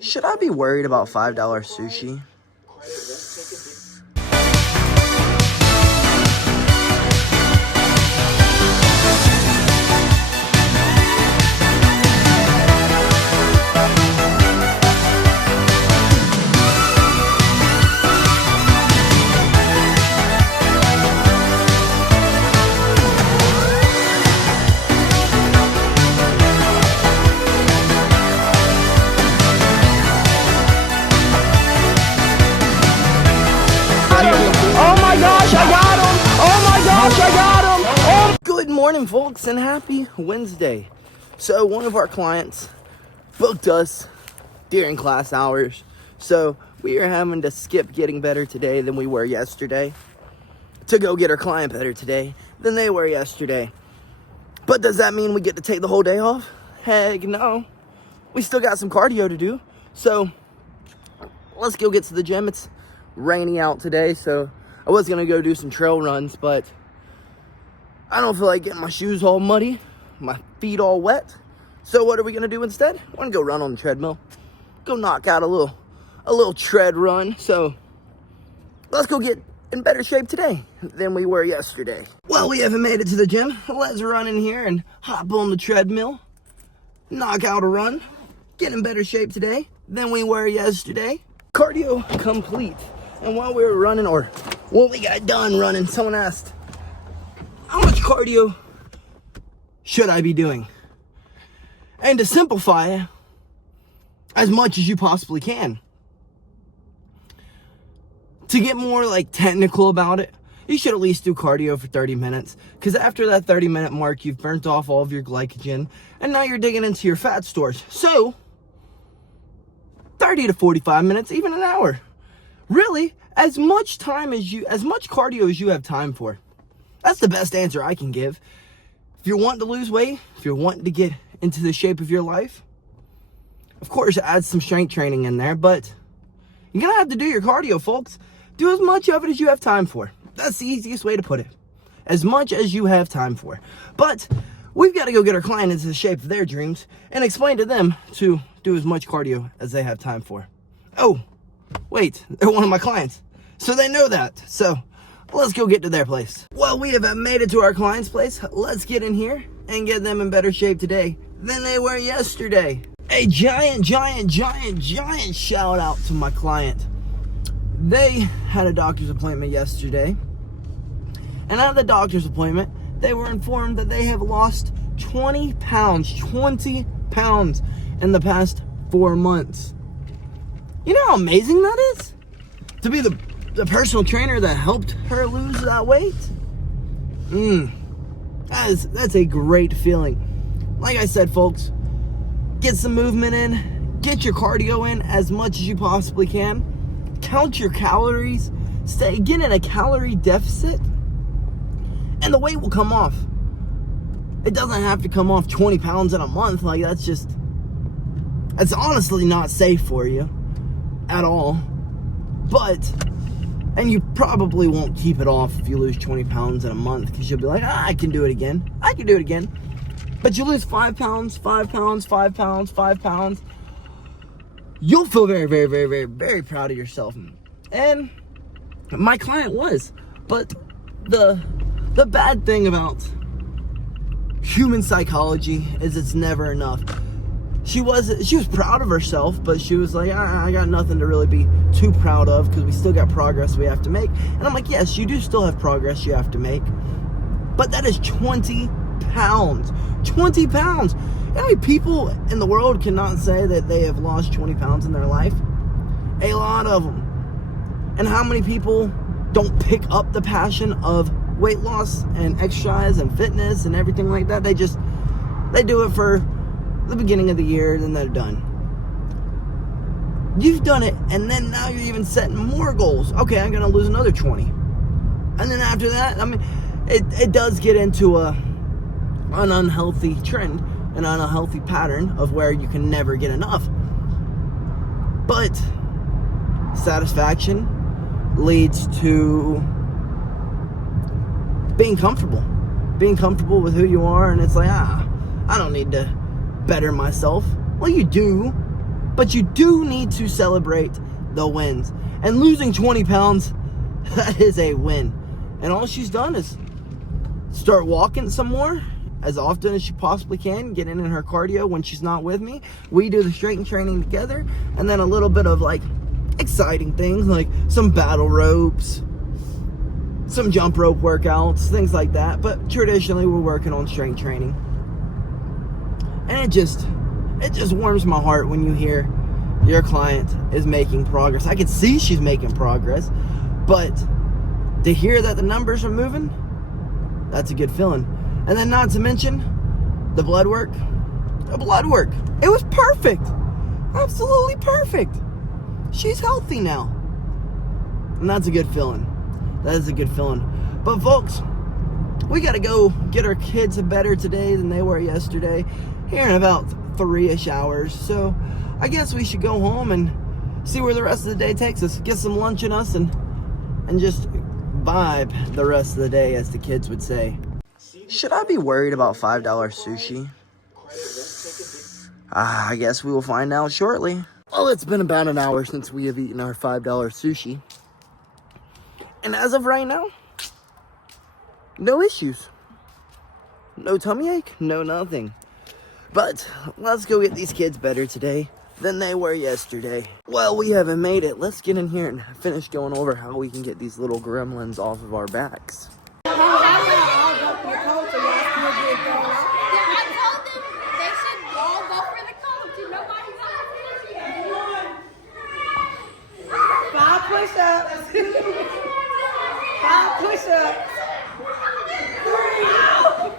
Should I be worried about $5 sushi? Good morning, folks, and happy Wednesday. So one of our clients booked us during class hours, so we are having to skip getting better today than we were yesterday to go get our client better today than they were yesterday. But does that mean we get to take the whole day off? Heck no. We still got some cardio to do, so let's go get to the gym. It's rainy out today, so I was gonna go do some trail runs, but I don't feel like getting my shoes all muddy, my feet all wet. So what are we gonna do instead? We're gonna go run on the treadmill, go knock out a little tread run. So let's go get in better shape today than we were yesterday. Well, we haven't made it to the gym. Let's run in here and hop on the treadmill, knock out a run, get in better shape today than we were yesterday. Cardio complete. And while we were running, or when we got done running, someone asked, how much cardio should I be doing? And to simplify, as much as you possibly can. To get more like technical about it, you should at least do cardio for 30 minutes. Because after that 30-minute mark, you've burnt off all of your glycogen, and now you're digging into your fat stores. So 30 to 45 minutes, even an hour. Really, as much cardio as you have time for. That's the best answer I can give. If you're wanting to lose weight, if you're wanting to get into the shape of your life, of course, add some strength training in there, but you're gonna have to do your cardio, folks. Do as much of it as you have time for. That's the easiest way to put it. As much as you have time for. But we've got to go get our client into the shape of their dreams and explain to them to do as much cardio as they have time for. Oh, wait, they're one of my clients, so they know that. So let's go get to their place. Well, we have made it to our client's place. Let's get in here and get them in better shape today than they were yesterday. A giant shout out to my client. They had a doctor's appointment yesterday. And at the doctor's appointment, they were informed that they have lost 20 pounds in the past 4 months. You know how amazing that is? To be the personal trainer that helped her lose that weight? That's a great feeling. Like I said, folks, get some movement in, get your cardio in as much as you possibly can, count your calories, get in a calorie deficit, and the weight will come off. It doesn't have to come off 20 pounds in a month. Like, that's honestly not safe for you at all. And you probably won't keep it off if you lose 20 pounds in a month, because you'll be like, I can do it again. But you lose 5 pounds, 5 pounds, 5 pounds, 5 pounds. You'll feel very, very, very, very, very proud of yourself. And my client was. But the bad thing about human psychology is it's never enough. She was proud of herself, but she was like, I got nothing to really be too proud of, because we still got progress we have to make. And I'm like, yes, you do still have progress you have to make, but that is 20 pounds. 20 pounds. How many people in the world cannot say that they have lost 20 pounds in their life? A lot of them. And how many people don't pick up the passion of weight loss and exercise and fitness and everything like that? They do it for the beginning of the year, and then they're done. You've done it, and then now you're even setting more goals. Okay, I'm gonna lose another 20, and then after that, I mean, it does get into an unhealthy trend, an unhealthy pattern of where you can never get enough. But satisfaction leads to being comfortable with who you are, and it's like, I don't need to better myself. Well, you do, But you do need to celebrate the wins. And losing 20 pounds, that is a win. And all she's done is start walking some more as often as she possibly can, getting in her cardio when she's not with me. We do the strength training together, and then a little bit of like exciting things like some battle ropes, some jump rope workouts, things like that. But traditionally we're working on strength training. And it just warms my heart when you hear your client is making progress. I can see she's making progress, but to hear that the numbers are moving, that's a good feeling. And then not to mention the blood work. It was perfect. Absolutely perfect. She's healthy now. And that's a good feeling. That is a good feeling. But folks, we got to go get our kids better today than they were yesterday, here in about 3-ish hours. So I guess we should go home and see where the rest of the day takes us. Get some lunch in us and just vibe the rest of the day, as the kids would say. Should I be worried about $5 sushi? I guess we will find out shortly. Well, it's been about an hour since we have eaten our $5 sushi. And as of right now, no issues. No tummy ache, no nothing. But let's go get these kids better today than they were yesterday. Well, we haven't made it. Let's get in here and finish going over how we can get these little gremlins off of our backs. Push-ups. 5 push-ups.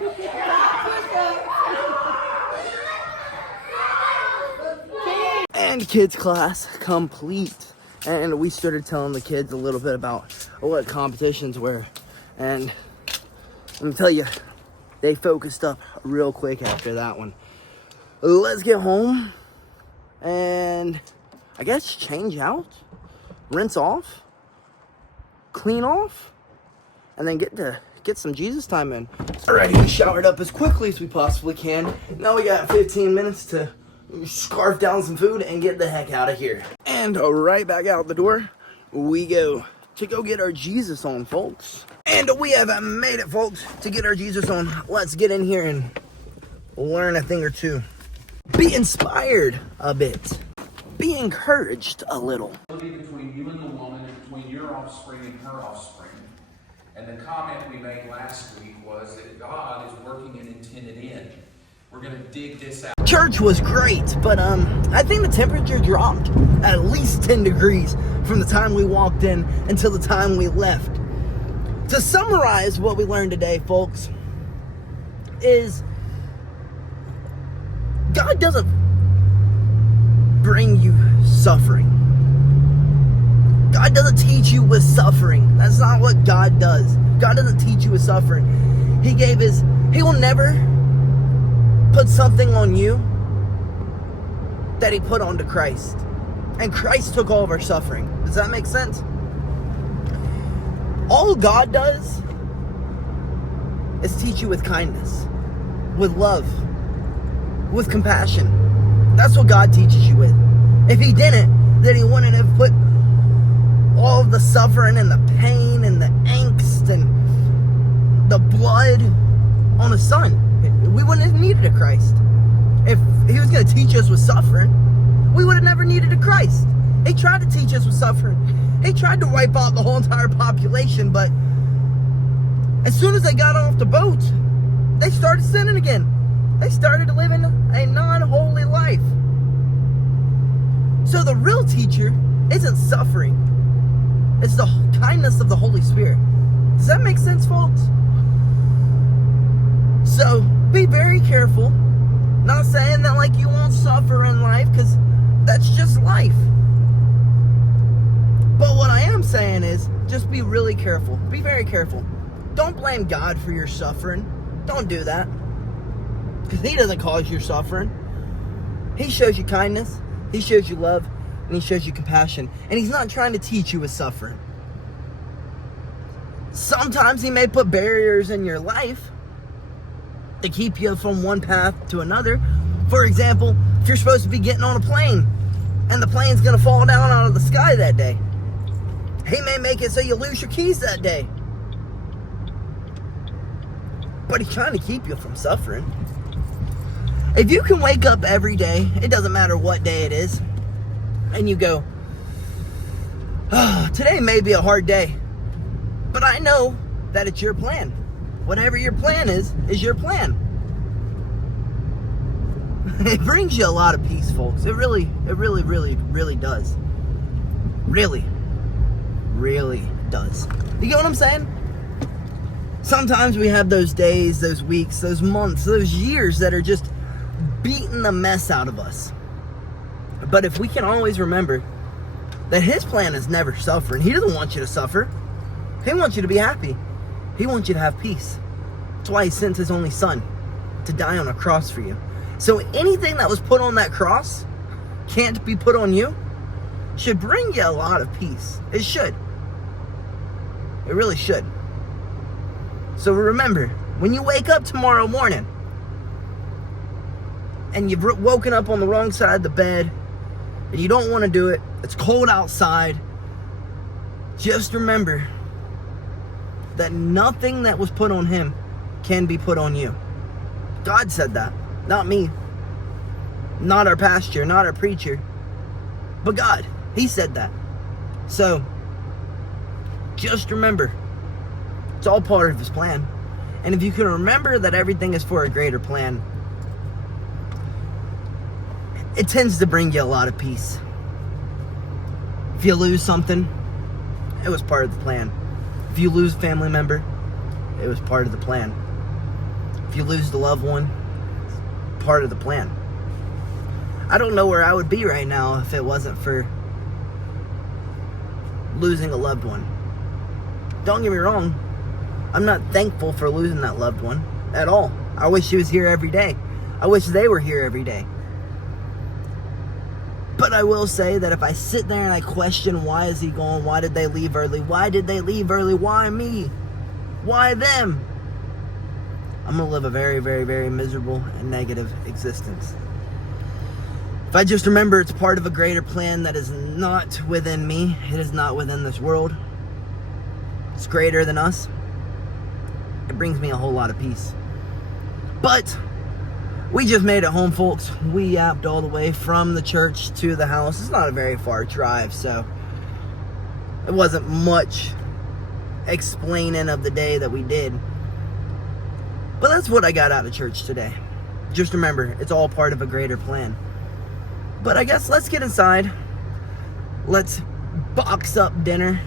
5 push-ups. And kids class complete. And we started telling the kids a little bit about what competitions were. And let me tell you, they focused up real quick after that one. Let's get home and I guess change out, rinse off, clean off, and then get some Jesus time in. Alrighty, we showered up as quickly as we possibly can. Now we got 15 minutes to scarf down some food and get the heck out of here. And right back out the door we go to go get our Jesus on, folks. And we have made it, folks, to get our Jesus on. Let's get in here and learn a thing or two. Be inspired a bit. Be encouraged a little. Between you and the woman, and between your offspring and her offspring. And the comment we made last week was that God is working an intended end. We're going to dig this out. Church was great, but I think the temperature dropped at least 10 degrees from the time we walked in until the time we left. To summarize what we learned today, folks, is God doesn't bring you suffering. God doesn't teach you with suffering. That's not what God does. God doesn't teach you with suffering. He will never put something on you that he put onto Christ. And Christ took all of our suffering. Does that make sense? All God does is teach you with kindness, with love, with compassion. That's what God teaches you with. If he didn't, then he wouldn't have put all of the suffering and the pain and the angst and the blood on his son. We wouldn't have needed a Christ. If he was going to teach us with suffering, we would have never needed a Christ. He tried to teach us with suffering. He tried to wipe out the whole entire population, but as soon as they got off the boat, they started sinning again. They started living a non-holy life. So the real teacher isn't suffering. It's the kindness of the Holy Spirit. Does that make sense, folks? So be very careful. Not saying that like you won't suffer in life, because that's just life. But what I am saying is just be really careful. Be very careful. Don't blame God for your suffering. Don't do that. Because he doesn't cause your suffering. He shows you kindness. He shows you love. And he shows you compassion. And he's not trying to teach you with suffering. Sometimes he may put barriers in your life to keep you from one path to another. For example, if you're supposed to be getting on a plane and the plane's gonna fall down out of the sky that day. He may make it so you lose your keys that day. But he's trying to keep you from suffering. If you can wake up every day, it doesn't matter what day it is, and you go, oh, today may be a hard day, but I know that it's your plan. Whatever your plan is your plan. It brings you a lot of peace, folks. It really does. Really does. You get what I'm saying? Sometimes we have those days, those weeks, those months, those years that are just beating the mess out of us. But if we can always remember that his plan is never suffering. He doesn't want you to suffer. He wants you to be happy. He wants you to have peace. That's why he sent his only son to die on a cross for you. So anything that was put on that cross can't be put on you should bring you a lot of peace. It should. It really should. So remember, when you wake up tomorrow morning and you've woken up on the wrong side of the bed and you don't want to do it, it's cold outside, just remember that nothing that was put on him can be put on you. God said that, not me, not our pastor, not our preacher, but God. He said that. So just remember, it's all part of his plan. And if you can remember that everything is for a greater plan, it tends to bring you a lot of peace. If you lose something, it was part of the plan. If you lose a family member, it was part of the plan. If you lose the loved one, it's part of the plan. I don't know where I would be right now if it wasn't for losing a loved one. Don't get me wrong, I'm not thankful for losing that loved one at all. I wish he was here every day. I wish they were here every day. But I will say that if I sit there and I question, why is he gone? Why did they leave early? Why did they leave early? Why me? Why them? I'm going to live a very miserable and negative existence. If I just remember it's part of a greater plan that is not within me, it is not within this world, it's greater than us, it brings me a whole lot of peace. But we just made it home, folks. We yapped all the way from the church to the house. It's not a very far drive, so it wasn't much explaining of the day that we did. But that's what I got out of church today. Just remember, it's all part of a greater plan. But I guess let's get inside. Let's box up dinner,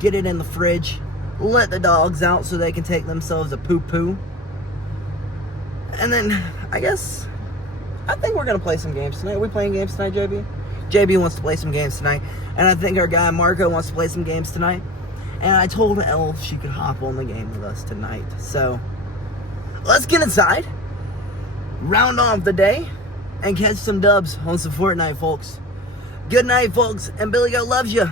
get it in the fridge, let the dogs out so they can take themselves a poo-poo. And then, I think we're going to play some games tonight. Are we playing games tonight, JB? JB wants to play some games tonight. And I think our guy Marco wants to play some games tonight. And I told Elle she could hop on the game with us tonight. So, let's get inside, round off the day, and catch some dubs on some Fortnite, folks. Good night, folks, and BillyGoat loves you.